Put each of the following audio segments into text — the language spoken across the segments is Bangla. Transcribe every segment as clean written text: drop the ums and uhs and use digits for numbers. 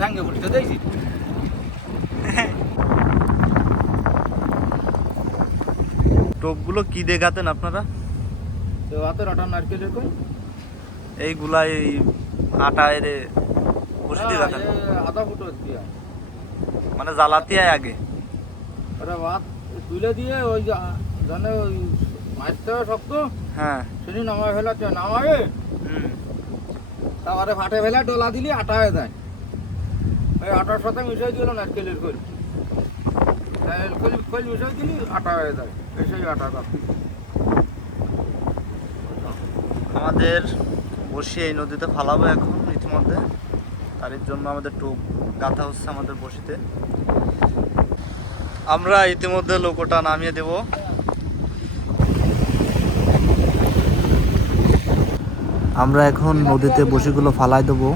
ঠ্যাঙ্গে বসে দেখছি টোপগুলো কি দেখাতেন আপনারা? হাতের আটা নারকেলের কই এইগুলা এই আটা এরে বসে দেখাতেন আধা ফুটো দিয়া মানে জ্বালাতে হয় আগে ওরা ভাত তুলে দিয়ে ওই জানে ওই মাছটা শক্ত হ্যাঁ সেদিন নামায় ফেলাচ্ছে নামাবে তারপরে ফাটে ফেলা ডোলা দিলে আটা হয়ে যায় ওই আটার সাথে মিশাই দিল নারকেলের খোল খোল মিশাই দিলি আটা হয়ে যায় সেই আটাটা আমাদের বসি এই নদীতে ফালাবো এখন ইতিমধ্যে তার জন্য আমাদের টোপ গাঁথা হচ্ছে আমাদের বসিতে আমরা ইতিমধ্যে লোকোটা নামিয়ে দেব আমরা এখন নদীতে বসিগুলো ফালাই দেবো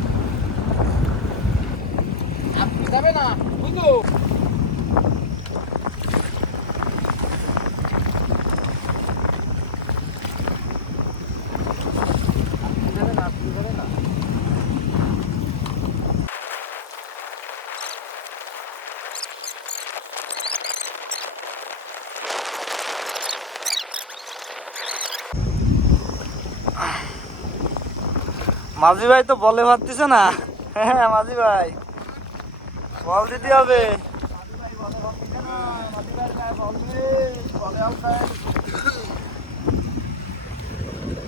যাবে না বুঝো মাঝি ভাই তো বলে পারতেছে না হ্যাঁ মাঝি ভাই বল দিতে হবে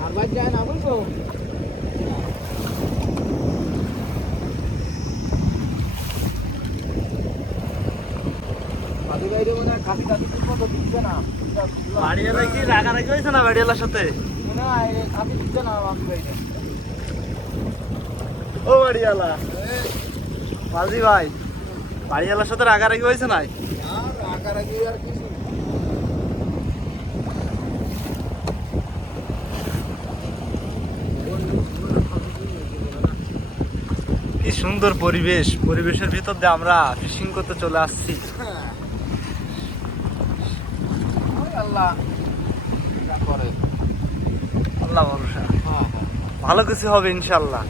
আর ভাই যায় না বুঝছো মাঝি ভাই মানে খাসি খাসি মতো দিচ্ছে না বাড়িওয়ালা কি রাগারাগি হয়েছে না বাড়িওয়ালার সাথে না খাসি দিচ্ছে না মাঝি ভাই ও বাড়িওয়ালা মাঝি ভাই বাড়িওয়ালার সাথে রাগারাগি হয়েছে না রাগারাগি আর কিছু কি সুন্দর পরিবেশ পরিবেশের ভিতর দিয়ে আমরা ফিশিং করতে চলে আসছি আল্লাহ করে আল্লাহ ভরসা ভালো কিছু হবে ইনশাল্লাহ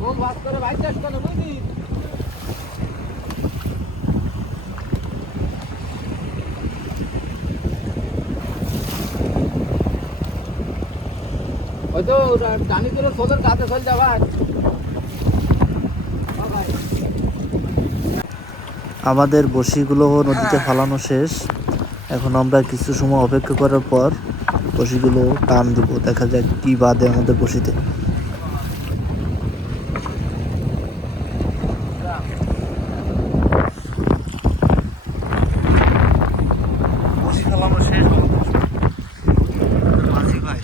খুব ভাত করে ভাই চাষ করে বুঝলি ওই তো জানি করে সোদের কাছে চল যাবা আমাদের বসিগুলো নদীতে ফালানো শেষ এখন আমরা কিছু সময় অপেক্ষা করার পর বসিগুলো টান দিব দেখা যাক কি বাদে আমাদের বসিতে বসি ফালানো শেষ মাঝি ভাই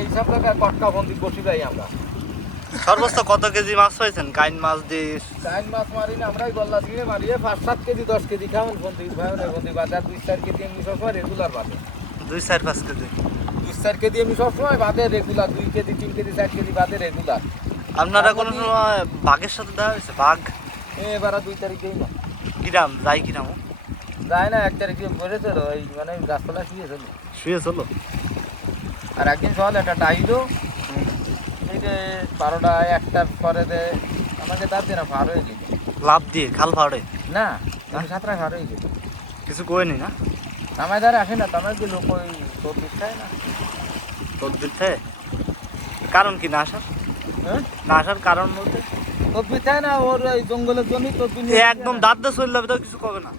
এইসব জায়গায় কটকা বন্দি বসি যাই আমরা সর্বোচ্চ কত কেজি মাছ পাইছেন কাইন মাছ দিয়ে চাইন মাছ মারি না আমরাই গল্লা ছিঁড়ে মারিয়ে 5-7 কেজি 10 কেজি খাওয়ান বন্দি বন্দি বাজার 2-4 কেজি এমনি সবসময় রেগুলার বাদে 2-4-5 কেজি 2-4 কেজি এমনি সবসময় বাদে রেগুলার 2 কেজি 3 কেজি 4 কেজি বাদে রেগুলার আপনারা কোনো সময় বাঘের সাথে দেখা হয়েছে বাঘ এবার 2 তারিখেই না কিরাম যাই কিরাম যায় না 1 তারিখে বলেছে ওই মানে গাছতলা শুয়েছিল আর একদিন সকালে একটা টাইলো এই যে 12টা 1টার পরে আমাকে তার দিন ফার হয়ে গেছে লাভ দিয়ে খাল ফাড়ে না আমি 7টা ফার হয়ে গেছে কিছু কইনি না আমার দ্বারা আসে না তোমার কি লোক ওই তোর দিচ্ছায় না তোর দিতে কারণ কি না আসার হ্যাঁ না আসার কারণ বলতে তোর দিচ্ছায় না ওর ওই জঙ্গলের জন্য তোর একদম দাঁত দিয়ে চলে যাবে তো কিছু করবে না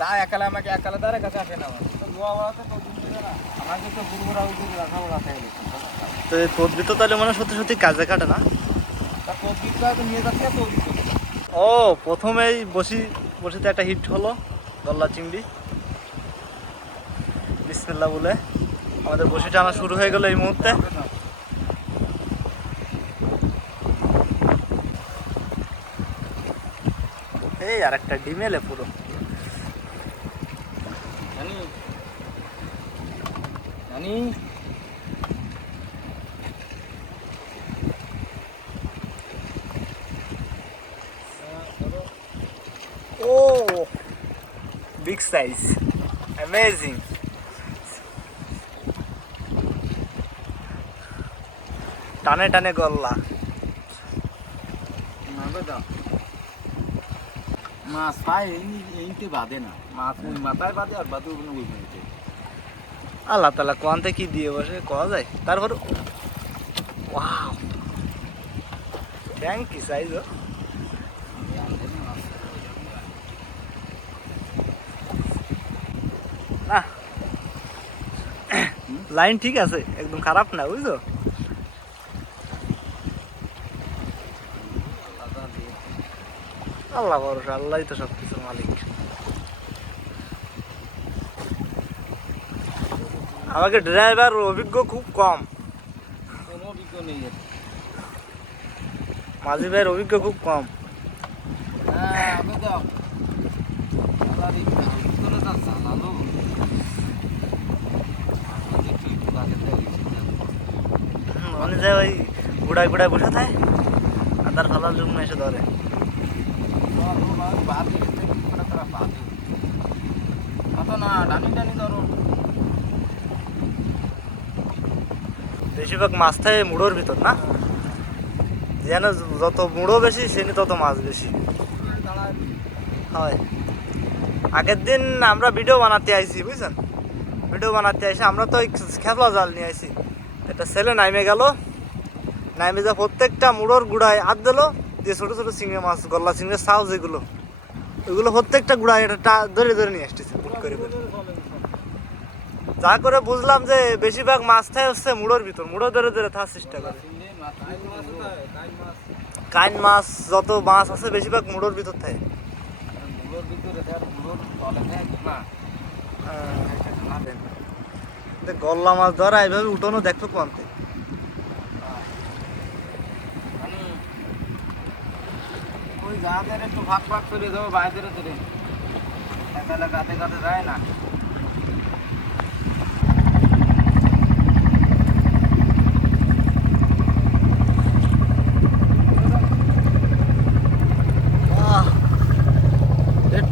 তা একালে আমাকে একালে দ্বারা কাছে আসে না আমার তো গোয়া বাড়াতে তোর দিন দিবে না আমাকে তো গুরুরা ওই দিকে রাখা বলা খাই তো এই তদবির তো তাহলে মানে সত্যি সত্যি কাজে কাটে না তা তোর দিকটা তো নিয়ে যাচ্ছে তোর দিক ও প্রথমেই বসিতে একটা হিট হলো গলদা চিংড়ি বিসমিল্লাহ বলে আমাদের বসি টানা শুরু হয়ে গেল এই মুহূর্তে এই আর একটা ডিম এলে পুরো জানি জানি Oh, big size, amazing. টানে টানে গল্লা। মাছ পায় এইতে বাঁধে না, মাছ ওই মাথায় বাঁধে আর বাঁধে ওগুলো ওই মেয়েতে। আল্লাহ তালা কোয়ান্তে কি দিয়ে বসে কওয়া যায়। তারপর ওয়াও, থ্যাংক ইউ সাইজ। না লাইন ঠিক আছে, একদম খারাপ না, বুঝছো? আল্লাহ ভরসা, আল্লাহই তো সবকিছুর মালিক। আমাকে ড্রাইভার অভিজ্ঞ খুব কম, কোনো অভিজ্ঞ নেই এর। মাঝি ভাইয়ের অভিজ্ঞ খুব কম। হ্যাঁ আবে দাও আবার এই ভিতরে যা জ্বালালো দেখি লাগে মনে যায় ওই গুড়ায় গুড়ায় বসে থাকে, আর তার ফালার জন্য এসে ধরে। বাঁধে তারা বাঁধে কত না টানি টানি ধরো। বেশিরভাগ মাছ থাকে মুড়োর ভিতর না, যেন যত মুড়ো বেশি সেনি তত মাছ বেশি হয়। আগের দিন আমরা ভিডিও বানাতে আইছি, বুঝছেন? ভিডিও বানাতে আইসি আমরা তো ওই খেপলা জাল নিয়ে আইছি। একটা ছেলে নাইমে গেল, নাইমে যা প্রত্যেকটা মুড়োর গুড়ায় হাত দিল, দিয়ে ছোটো ছোটো চিংড়ি মাছ, গল্লা চিংড়ির সাউ যেগুলো, ওইগুলো প্রত্যেকটা গুড়ায় এটা ধরে ধরে নিয়ে আসতেছে ফুট করে করে। যা করে বুঝলাম যে বেশিরভাগ মাছ থাকে হচ্ছে মুড়োর ভিতর, মুড়ো ধরে ধরে থাকার চেষ্টা করে। কাইন মাছ যত মাছ আছে বেশিরভাগ মুড়োর ভিতর থাকে। গল্লা মাছ ধরা এইভাবে উঠানো দেখতো কোয়ান্তে। ওই যাদের একটু ভাগ ভাগ করে দেবো বাইরে ধরে একালে কাতে কাতে যায় না।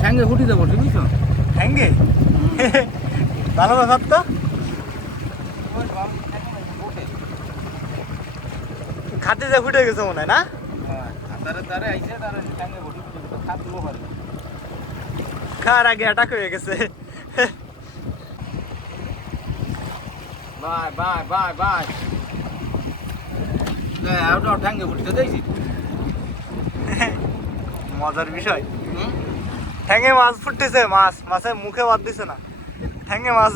ঠ্যাঙ্গে ফুটি দেবো, ঠিক আছে? হ্যাঙ্গে ভালো ব্যাপার তো। খাতে যা ফুটে গেছে মনে হয় না? খার আগে অ্যাটাক হয়ে গেছে। বাই বাই বাই বাই ঠ্যাঙ্গে ফুটিতে দেখছি মজার বিষয়, ঠ্যাঙে মাছ ফুটতেছে, মাছ মাছের মুখে বাদ দিছে না, ঠ্যাঙে মাছ।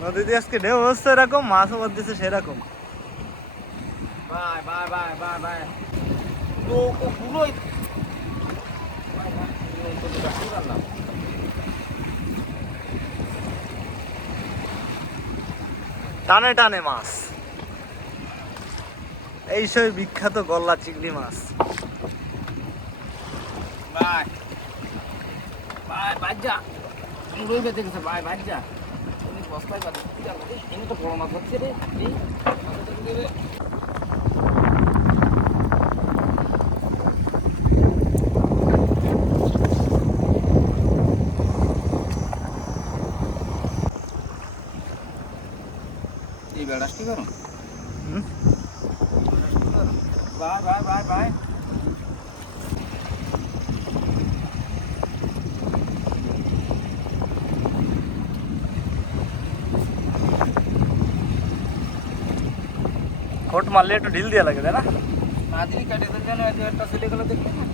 নদীতে আজকে ঢেউ হচ্ছে এরকম, মাছও বাদ দিছে সেরকম। Bye bye bye bye bye পুরোই টানে টানে মাছ, এই সব বিখ্যাত গল্লা চিংড়ি মাছ। বাই বাই বাজ্জা পুরোই বেঁধে গেছে, বাই বাজ্জা বস্তায় বাজে। এনে তো বড় মাছ হচ্ছে রে, এই এই বেড়াস কি করো? বাই বাই বাই বাই খোট মারলে একটু ঢিল দেওয়া লাগে, তাই না? মাঝি কাটে তো জানো, একটা ছেলে গেলে দেখবে না।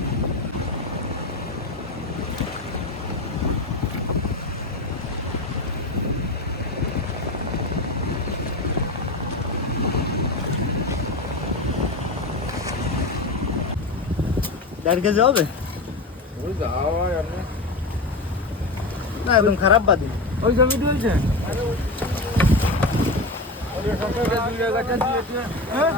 দেড় কেজি হবে ওই যাও আর না, একদম খারাপ বাদি। ওই জমি হয়েছে ওই সকালে 2 টাকা 2 টাকা হ্যাঁ